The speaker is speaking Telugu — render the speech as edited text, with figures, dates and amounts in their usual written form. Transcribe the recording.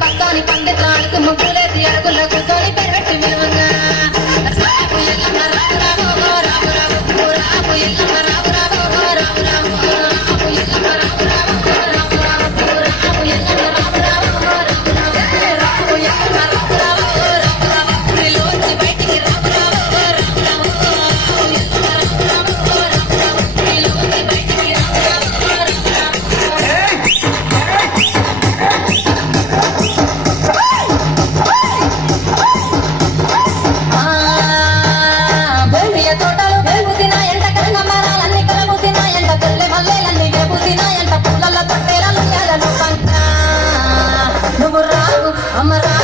పక్కని పందిట్లా అడుగు ముగ్గులేసి అడుగుల్లో కూర్చొని పెరగట్టి విలువంగా రాపు ఎల్లమ్మ రావు రావు రావు రావు రాపు ఎల్లమ్మ రావు రావు రావు రావు రాపు ఎల్లమ్మ రావు రావు రావు రావు రాపు ఎల్లమ్మ రావు రావు రావు రావు రాపు ఎల్లమ్మ రావు రావు రావు రావు ఊరిలోంచి బయటికి రావు రావు రావు రావు రాపు ఎల్లమ్మ రావు రావు రావు రావు ఊరిలోంచి బయటికి రావు రావు రావు రావు తోటలు వెలుగుతున్నాయంట కనకమరాలన్నీ కలబుతున్నాయంట తెల్లె మల్లెలన్నీ వేపుతున్నాయంట పూలల్ల తొట్టెల నువ్వు రావు అమ్మ రావు